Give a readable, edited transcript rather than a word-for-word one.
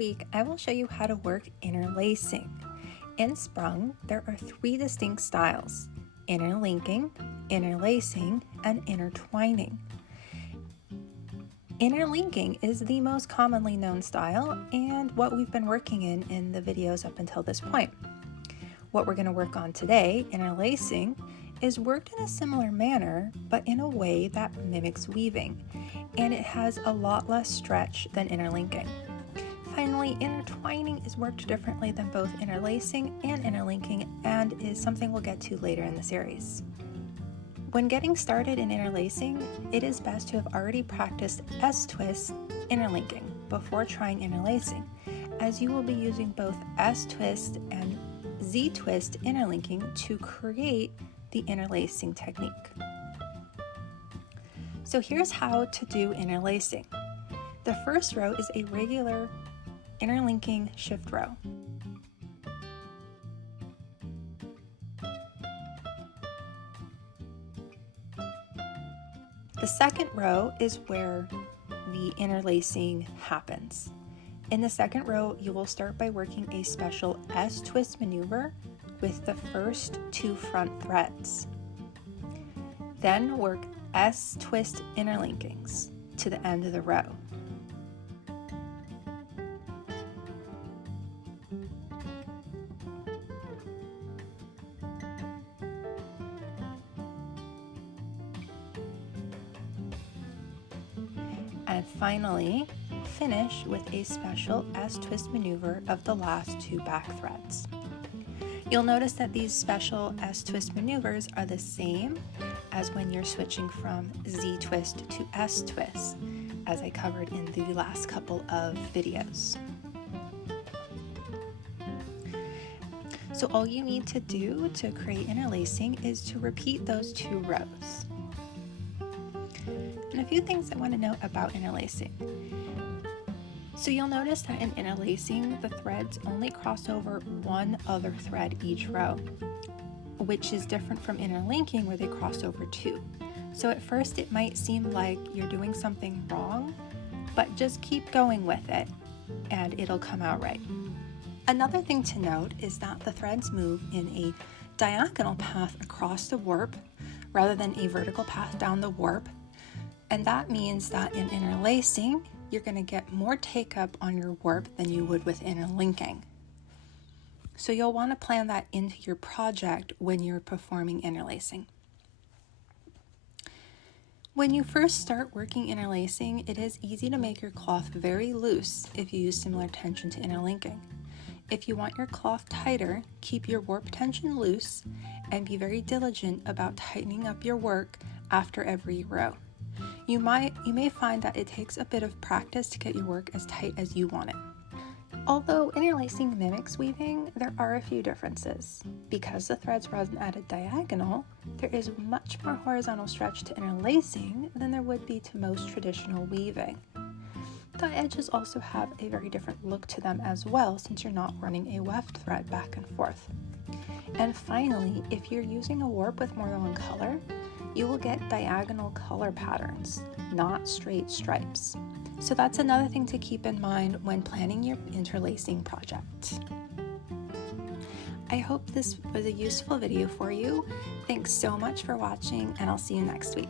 week, I will show you how to work interlacing. In Sprang, there are 3 distinct styles: interlinking, interlacing, and intertwining. Interlinking is the most commonly known style and what we've been working in the videos up until this point. What we're going to work on today, interlacing, is worked in a similar manner, but in a way that mimics weaving, and it has a lot less stretch than interlinking. Finally, intertwining is worked differently than both interlacing and interlinking and is something we'll get to later in the series. When getting started in interlacing, it is best to have already practiced S-twist interlinking before trying interlacing, as you will be using both S-twist and Z-twist interlinking to create the interlacing technique. So here's how to do interlacing. The first row is a regular interlinking shift row. The second row is where the interlacing happens. In the second row, you will start by working a special S-twist maneuver with the first 2 front threads. Then work S-twist interlinkings to the end of the row. And finally, finish with a special S-twist maneuver of the last 2 back threads. You'll notice that these special S-twist maneuvers are the same as when you're switching from Z-twist to S-twist, as I covered in the last couple of videos. So all you need to do to create interlacing is to repeat those 2 rows. And a few things I want to note about interlacing. So you'll notice that in interlacing, the threads only cross over 1 other thread each row, which is different from interlinking where they cross over 2. So at first it might seem like you're doing something wrong, but just keep going with it and it'll come out right. Another thing to note is that the threads move in a diagonal path across the warp rather than a vertical path down the warp. And that means that in interlacing, you're going to get more take-up on your warp than you would with interlinking. So you'll want to plan that into your project when you're performing interlacing. When you first start working interlacing, it is easy to make your cloth very loose if you use similar tension to interlinking. If you want your cloth tighter, keep your warp tension loose and be very diligent about tightening up your work after every row. You may find that it takes a bit of practice to get your work as tight as you want it. Although interlacing mimics weaving, there are a few differences. Because the threads run at a diagonal, there is much more horizontal stretch to interlacing than there would be to most traditional weaving. The edges also have a very different look to them as well, since you're not running a weft thread back and forth. And finally, if you're using a warp with more than one color, you will get diagonal color patterns, not straight stripes. So that's another thing to keep in mind when planning your interlacing project. I hope this was a useful video for you. Thanks so much for watching, and I'll see you next week.